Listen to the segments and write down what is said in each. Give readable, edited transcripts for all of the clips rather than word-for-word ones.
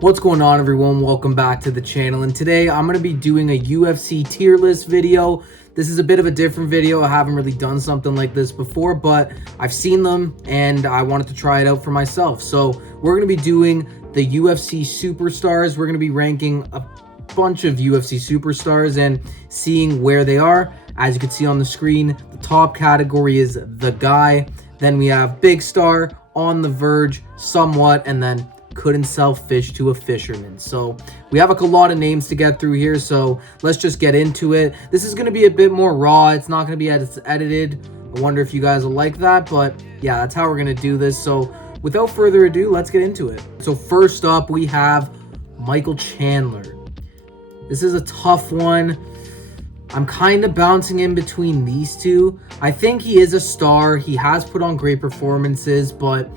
What's going on, everyone? Welcome back to the channel, and today I'm going to be doing a UFC tier list video. This is a bit of a different video. I haven't really done something like this before, but I've seen them and I wanted to try it out for myself. So we're going to be doing the UFC superstars. We're going to be ranking a bunch of UFC superstars and seeing where they are. As you can see on the screen, the top category is the guy. Then we have big star, on the verge, somewhat, and then couldn't sell fish to a fisherman. So we have a lot of names to get through here, so let's just get into it. This is going to be a bit more raw. It's not going to be as edited. I wonder if you guys will like that, but yeah, that's how we're going to do this. So without further ado, let's get into it. So first up, we have Michael Chandler. This is a tough one. I'm kind of bouncing in between these two. I think he is a star. He has put on great performances, but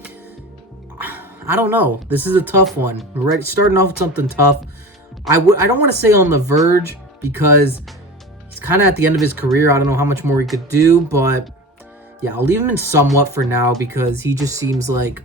I don't know. This is a tough one. We're starting off with something tough. I don't want to say on the verge because he's kind of at the end of his career. I don't know how much more he could do, but yeah, I'll leave him in somewhat for now because he just seems like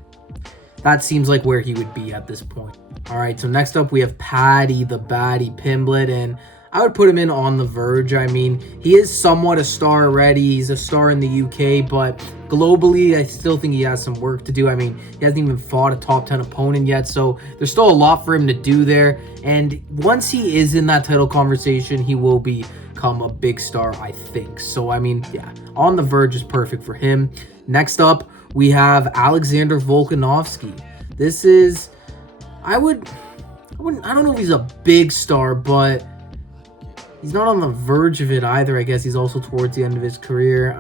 where he would be at this point. All right, so next up we have Paddy the Baddie Pimblett, and I would put him in on the verge. I mean, he is somewhat a star already. He's a star in the UK, but globally, I still think he has some work to do. I mean, he hasn't even fought a top 10 opponent yet, so there's still a lot for him to do there. And once he is in that title conversation, he will become a big star, I think. So, I mean, yeah, on the verge is perfect for him. Next up, we have Alexander Volkanovski. This is, I don't know if he's a big star, but he's not on the verge of it either. I guess he's also towards the end of his career.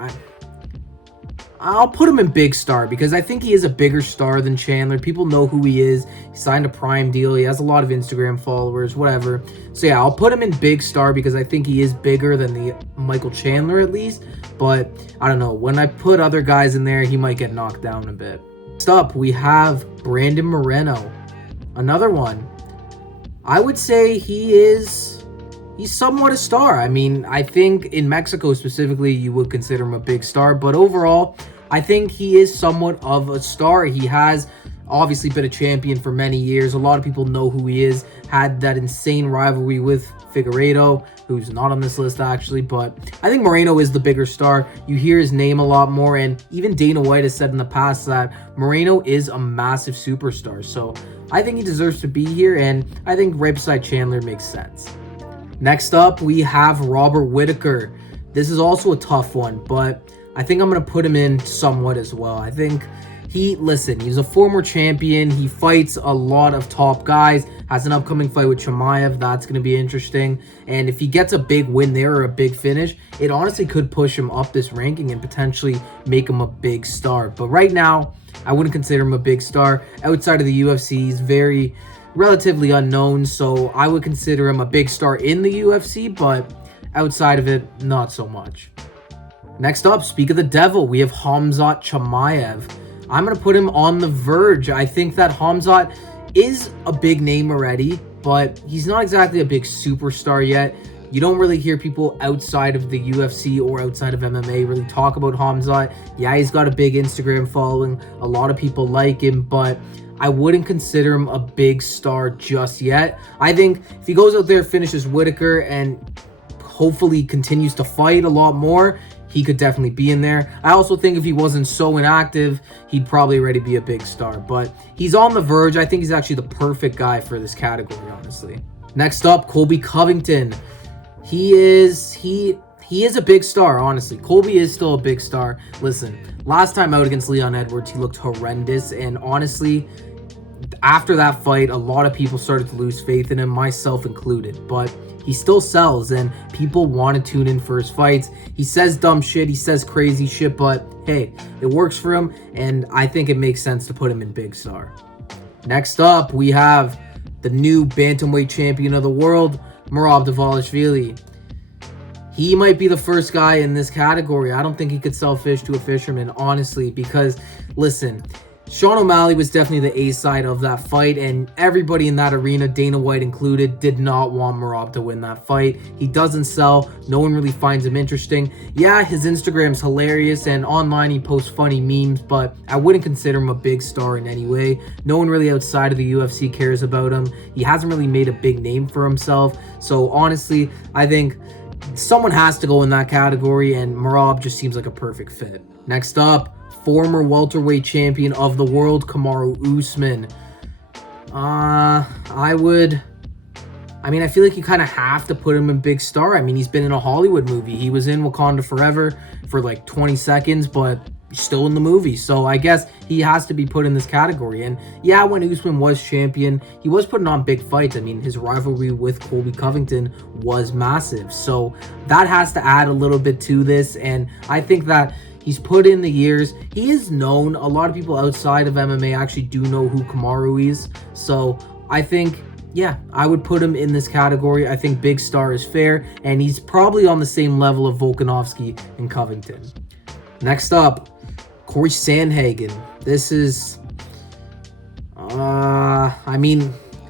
I'll put him in big star because I think he is a bigger star than Chandler. People know who he is. He signed a Prime deal. He has a lot of Instagram followers, whatever. So yeah, I'll put him in big star because I think he is bigger than the Michael Chandler at least. But I don't know. When I put other guys in there, he might get knocked down a bit. Next up, we have Brandon Moreno. Another one. I would say he's somewhat a star. I mean, I think in Mexico specifically, you would consider him a big star. But overall, I think he is somewhat of a star. He has obviously been a champion for many years. A lot of people know who he is. Had that insane rivalry with Figueiredo, who's not on this list actually. But I think Moreno is the bigger star. You hear his name a lot more. And even Dana White has said in the past that Moreno is a massive superstar. So I think he deserves to be here. And I think right beside Chandler makes sense. Next up, we have Robert Whittaker. This is also a tough one, but I think I'm going to put him in somewhat as well. I think he's a former champion. He fights a lot of top guys, has an upcoming fight with Chimaev. That's going to be interesting. And if he gets a big win there or a big finish, it honestly could push him up this ranking and potentially make him a big star. But right now, I wouldn't consider him a big star. Outside of the UFC, he's relatively unknown, so I would consider him a big star in the UFC, but outside of it, not so much. Next up, speak of the devil, we have Khamzat Chimaev. I'm going to put him on the verge. I think that Khamzat is a big name already, but he's not exactly a big superstar yet. You don't really hear people outside of the UFC or outside of MMA really talk about Khamzat. Yeah, he's got a big Instagram following. A lot of people like him, but I wouldn't consider him a big star just yet. I think if he goes out there, finishes Whittaker, and hopefully continues to fight a lot more, he could definitely be in there. I also think if he wasn't so inactive, he'd probably already be a big star. But he's on the verge. I think he's actually the perfect guy for this category, honestly. Next up, Colby Covington. He is a big star, honestly. Colby is still a big star. Listen, last time out against Leon Edwards, he looked horrendous. And honestly, after that fight, a lot of people started to lose faith in him, myself included. But he still sells, and people want to tune in for his fights. He says dumb shit, he says crazy shit, but hey, it works for him, and I think it makes sense to put him in big star. Next up, we have the new bantamweight champion of the world, Merab Dvalishvili. He might be the first guy in this category. I don't think he could sell fish to a fisherman, honestly, because, listen, Sean O'Malley was definitely the A side of that fight, and everybody in that arena, Dana White included, did not want Merab to win that fight. He doesn't sell. No one really finds him interesting. Yeah, his Instagram's hilarious, and online he posts funny memes, but I wouldn't consider him a big star in any way. No one really outside of the UFC cares about him. He hasn't really made a big name for himself. So honestly, I think someone has to go in that category, and Merab just seems like a perfect fit. Next up, former welterweight champion of the world, Kamaru Usman. I feel like you kind of have to put him in big star. I mean, he's been in a Hollywood movie. He was in Wakanda Forever for like 20 seconds, but he's still in the movie. So I guess he has to be put in this category. And yeah, when Usman was champion, he was putting on big fights. I mean, his rivalry with Colby Covington was massive. So that has to add a little bit to this. And I think that he's put in the years. He is known. A lot of people outside of MMA actually do know who Kamaru is. So I think, yeah, I would put him in this category. I think big star is fair, and he's probably on the same level of Volkanovski and Covington. Next up, Corey Sandhagen. This is,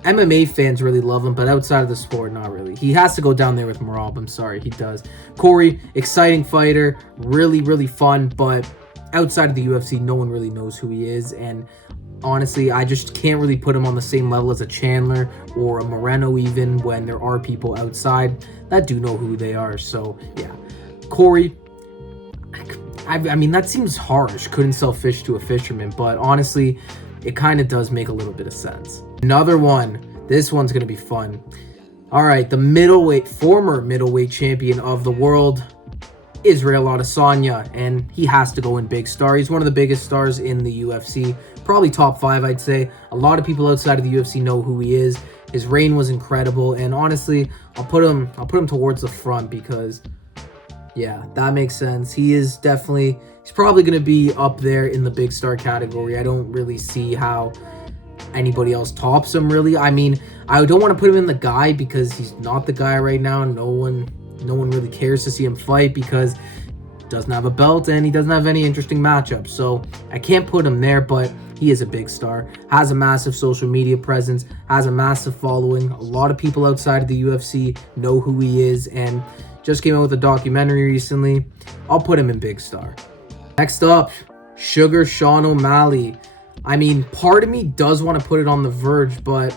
MMA fans really love him, but outside of the sport, not really. He has to go down there with Merab. I'm sorry, he does. Corey, exciting fighter, really, really fun, but outside of the UFC, no one really knows who he is, and honestly, I just can't really put him on the same level as a Chandler or a Moreno, even when there are people outside that do know who they are. So, yeah. Corey, I mean, that seems harsh. Couldn't sell fish to a fisherman, but honestly, it kind of does make a little bit of sense. Another one. This one's going to be fun. All right, the former middleweight champion of the world, Israel Adesanya, and he has to go in big star. He's one of the biggest stars in the UFC, probably top 5, I'd say. A lot of people outside of the UFC know who he is. His reign was incredible, and honestly, I'll put him towards the front because, yeah, that makes sense. He's probably going to be up there in the big star category. I don't really see how anybody else tops him, really. I mean, I don't want to put him in the guy because he's not the guy right now. No one really cares to see him fight because he doesn't have a belt and he doesn't have any interesting matchups. So I can't put him there, but he is a big star, has a massive social media presence, has a massive following. A lot of people outside of the UFC know who he is, and just came out with a documentary recently. I'll put him in big star. Next up, Sugar Sean O'Malley. I mean, part of me does want to put it on the verge, but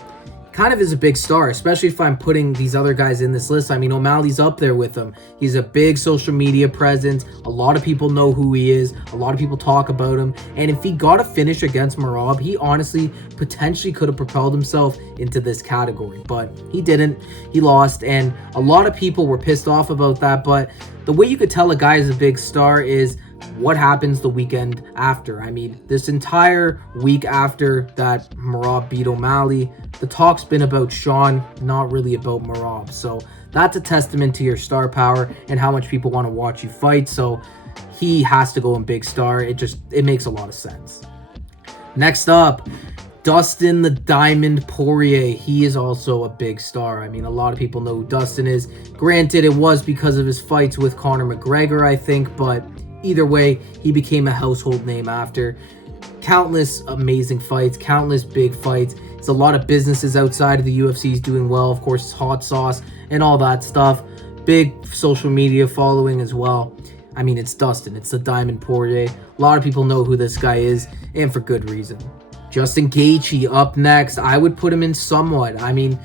kind of is a big star, especially if I'm putting these other guys in this list. I mean, O'Malley's up there with him. He's a big social media presence. A lot of people know who he is. A lot of people talk about him. And if he got a finish against Merab, he honestly potentially could have propelled himself into this category. But he didn't. He lost. And a lot of people were pissed off about that. But the way you could tell a guy is a big star is what happens the weekend after. I mean, this entire week after that Merab beat O'Malley, the talk's been about Sean, not really about Merab. So that's a testament to your star power and how much people want to watch you fight. So he has to go in big star. It makes a lot of sense. Next up, Dustin the Diamond Poirier. He is also a big star. I mean, a lot of people know who Dustin is. Granted, it was because of his fights with Conor McGregor, I think, but either way, he became a household name after countless amazing fights, countless big fights. It's a lot of businesses outside of the UFC he's doing well. Of course, hot sauce and all that stuff. Big social media following as well. I mean, it's Dustin. It's the Diamond Poirier. A lot of people know who this guy is, and for good reason. Justin Gaethje up next. I would put him in somewhat. I mean,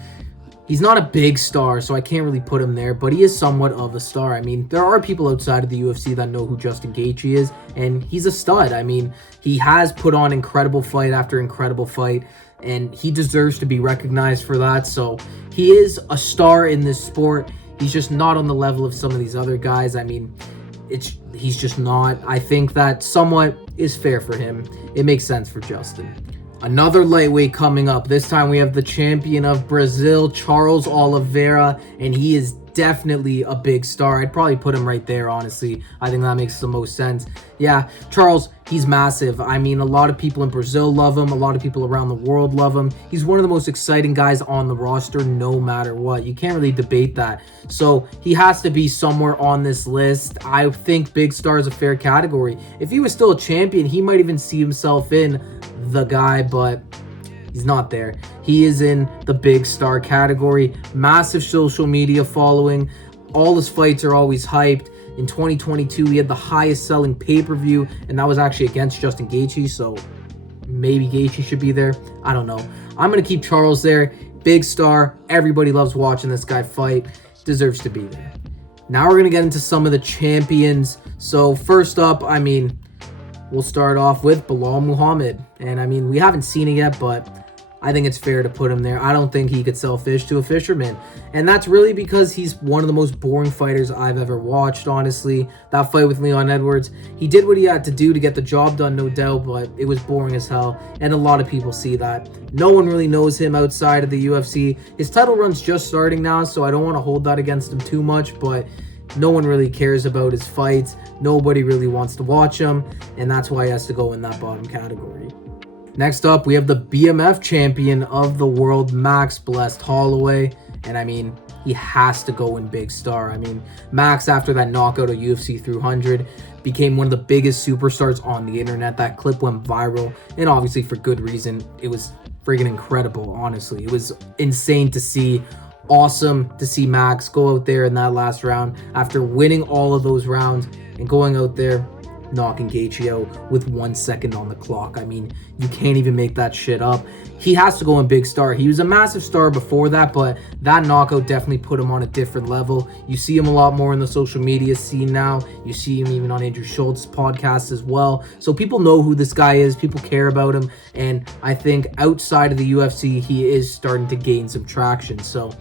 he's not a big star, so I can't really put him there, but he is somewhat of a star. I mean, there are people outside of the UFC that know who Justin Gaethje is, and he's a stud. I mean, he has put on incredible fight after incredible fight, and he deserves to be recognized for that. So he is a star in this sport. He's just not on the level of some of these other guys. I mean, he's just not. I think that somewhat is fair for him. It makes sense for Justin. Another lightweight coming up. This time we have the champion of Brazil, Charles Oliveira, and he is definitely a big star. I'd probably put him right there, honestly. I think that makes the most sense. Yeah, Charles, he's massive. I mean, a lot of people in Brazil love him. A lot of people around the world love him. He's one of the most exciting guys on the roster, no matter what. You can't really debate that. So he has to be somewhere on this list. I think big star is a fair category. If he was still a champion, he might even see himself in the guy, but he's not there. He is in the big star category. Massive social media following. All his fights are always hyped. In 2022, he had the highest selling pay-per-view, and that was actually against Justin Gaethje, so maybe Gaethje should be there. I don't know. I'm going to keep Charles there. Big star. Everybody loves watching this guy fight. Deserves to be there. Now we're going to get into some of the champions. So first up, we'll start off with Belal Muhammad. And we haven't seen it yet, but I think it's fair to put him there. I don't think he could sell fish to a fisherman. And that's really because he's one of the most boring fighters I've ever watched, honestly. That fight with Leon Edwards, he did what he had to do to get the job done, no doubt, but it was boring as hell. And a lot of people see that. No one really knows him outside of the UFC. His title run's just starting now, so I don't want to hold that against him too much, but no one really cares about his fights. Nobody really wants to watch him, and that's why he has to go in that bottom category. Next up, we have the BMF champion of the world, Max Blessed Holloway. And he has to go in big star. Max, after that knockout of UFC 300, became one of the biggest superstars on the internet. That clip went viral, and obviously for good reason. It was friggin' incredible, honestly. It was insane to see. Awesome to see Max go out there in that last round after winning all of those rounds and going out there knocking Gaethje out with 1 second on the clock. You can't even make that shit up. He has to go in big star. He was a massive star before that, but that knockout definitely put him on a different level. You see him a lot more in the social media scene now. You see him even on Andrew Schultz's podcast as well. So people know who this guy is. People care about him. And I think outside of the UFC, he is starting to gain some traction. So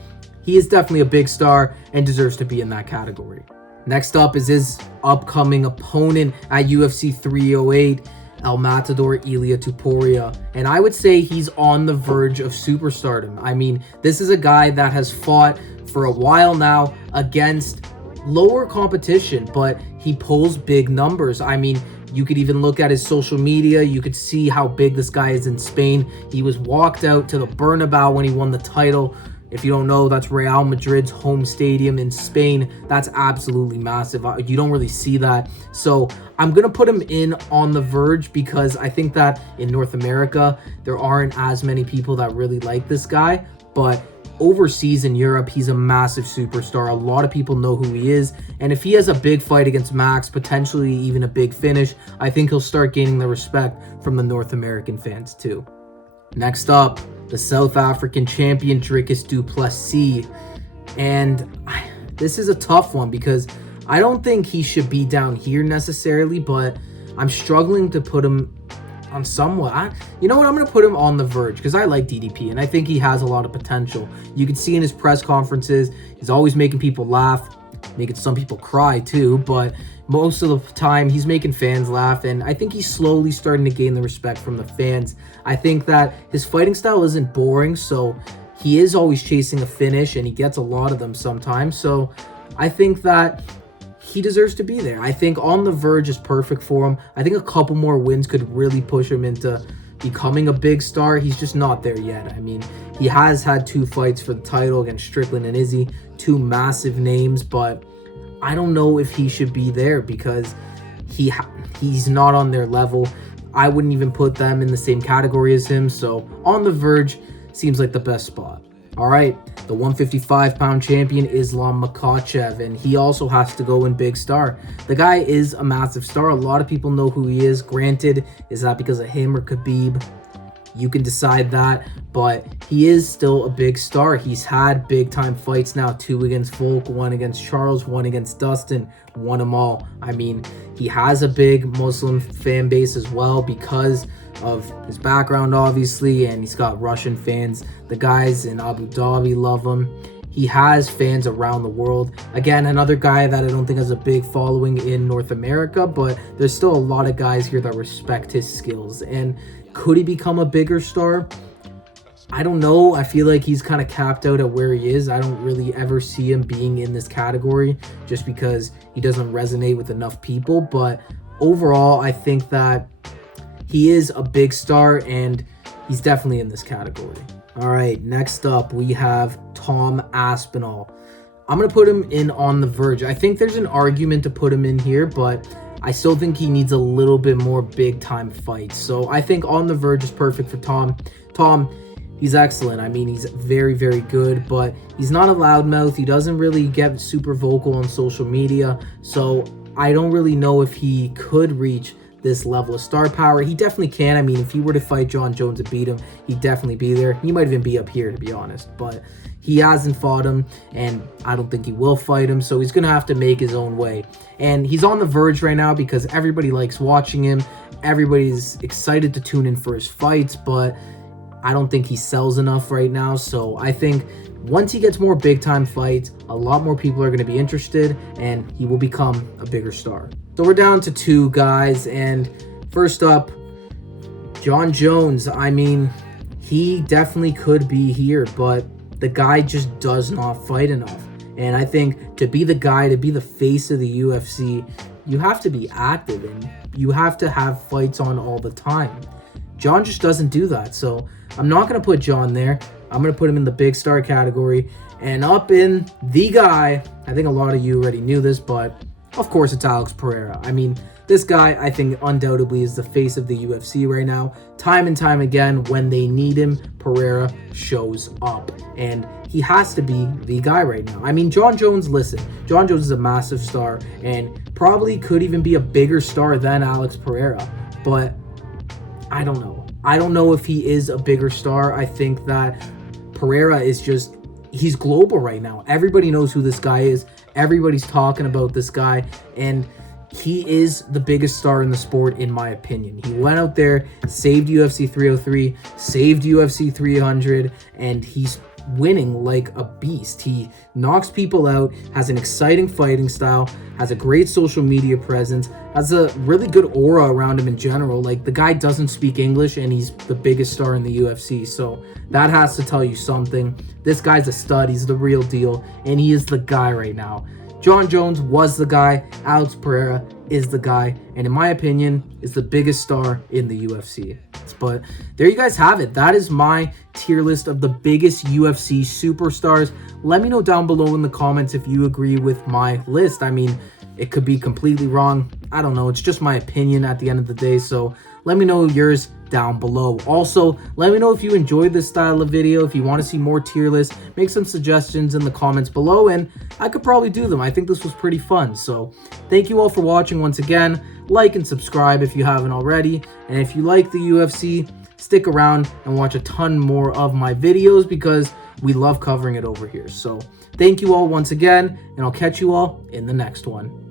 he is definitely a big star and deserves to be in that category. Next up is his upcoming opponent at UFC 308, El Matador Ilia Topuria. And I would say he's on the verge of superstardom. This is a guy that has fought for a while now against lower competition, but he pulls big numbers. You could even look at his social media. You could see how big this guy is in Spain. He was walked out to the Bernabeu when he won the title. If you don't know, that's Real Madrid's home stadium in Spain. That's absolutely massive. You don't really see that. So I'm going to put him in on the verge because I think that in North America, there aren't as many people that really like this guy. But overseas in Europe, he's a massive superstar. A lot of people know who he is. And if he has a big fight against Max, potentially even a big finish, I think he'll start gaining the respect from the North American fans too. Next up, the South African champion, Dricus du Plessis. And this is a tough one because I don't think he should be down here necessarily, but I'm struggling to put him on somewhat. You know what? I'm going to put him on the verge because I like DDP and I think he has a lot of potential. You can see in his press conferences, he's always making people laugh, making some people cry too, but most of the time he's making fans laugh, and I think he's slowly starting to gain the respect from the fans. I think that his fighting style isn't boring, so he is always chasing a finish, and he gets a lot of them sometimes, so I think that he deserves to be there. I think on the verge is perfect for him. I think a couple more wins could really push him into becoming a big star. He's just not there yet. He has had 2 fights for the title against Strickland and Izzy, 2 massive names, but I don't know if he should be there because he's not on their level. I wouldn't even put them in the same category as him. So on the verge seems like the best spot. All right, the 155-pound champion, Islam Makhachev, and he also has to go in big star. The guy is a massive star. A lot of people know who he is. Granted, is that because of him or Khabib? You can decide that, but he is still a big star. He's had big-time fights now, 2 against Volk, 1 against Charles, 1 against Dustin, won them all. He has a big Muslim fan base as well because of his background, obviously, and he's got Russian fans. The guys in Abu Dhabi love him. He has fans around the world. Again, another guy that I don't think has a big following in North America, but there's still a lot of guys here that respect his skills. And could he become a bigger star? I don't know. I feel like he's kind of capped out at where he is. I don't really ever see him being in this category just because he doesn't resonate with enough people. But overall, I think that he is a big star and he's definitely in this category. All right, next up we have Tom Aspinall. I'm going to put him in on the verge. I think there's an argument to put him in here, but I still think he needs a little bit more big time fights. So I think On the Verge is perfect for Tom. He's excellent. I mean, he's very, very good, but he's not a loudmouth. He doesn't really get super vocal on social media. So I don't really know if he could reach this level of star power. He definitely can. I mean, if he were to fight Jon Jones and beat him, he'd definitely be there. He might even be up here, to be honest, but he hasn't fought him, and I don't think he will fight him, so he's gonna have to make his own way. And he's on the verge right now because everybody likes watching him. Everybody's excited to tune in for his fights, but I don't think he sells enough right now. So I think once he gets more big time fights, a lot more people are going to be interested and he will become a bigger star. So we're down to 2 guys, and first up, Jon Jones. I mean, he definitely could be here, but the guy just does not fight enough. And I think to be the guy, to be the face of the UFC, you have to be active and you have to have fights on all the time. Jon just doesn't do that, so I'm not going to put Jon there. I'm going to put him in the big star category. And up in the guy, I think a lot of you already knew this, but of course it's Alex Pereira. I mean, this guy, I think, undoubtedly is the face of the UFC right now. Time and time again, when they need him, Pereira shows up. And he has to be the guy right now. I mean, Jon Jones, listen, Jon Jones is a massive star and probably could even be a bigger star than Alex Pereira. But I don't know. I don't know if he is a bigger star. I think that Pereira is just, he's global right now. Everybody knows who this guy is. Everybody's talking about this guy, and he is the biggest star in the sport, in my opinion. He went out there, saved UFC 303, saved UFC 300, and he's winning like a beast. He knocks people out, has an exciting fighting style, has a great social media presence, has a really good aura around him in general. Like, the guy doesn't speak English and he's the biggest star in the UFC, so that has to tell you something. This guy's a stud, he's the real deal, and he is the guy right now. Jon Jones was the guy, Alex Pereira is the guy, and in my opinion, is the biggest star in the UFC. But there you guys have it. That is my tier list of the biggest UFC superstars. Let me know down below in the comments if you agree with my list. I mean, it could be completely wrong. I don't know. It's just my opinion at the end of the day. So let me know yours down below. Also, let me know if you enjoyed this style of video. If you want to see more tier lists, make some suggestions in the comments below, and I could probably do them. I think this was pretty fun. So thank you all for watching once again. Like and subscribe if you haven't already. And if you like the UFC, stick around and watch a ton more of my videos because we love covering it over here. So thank you all once again, and I'll catch you all in the next one.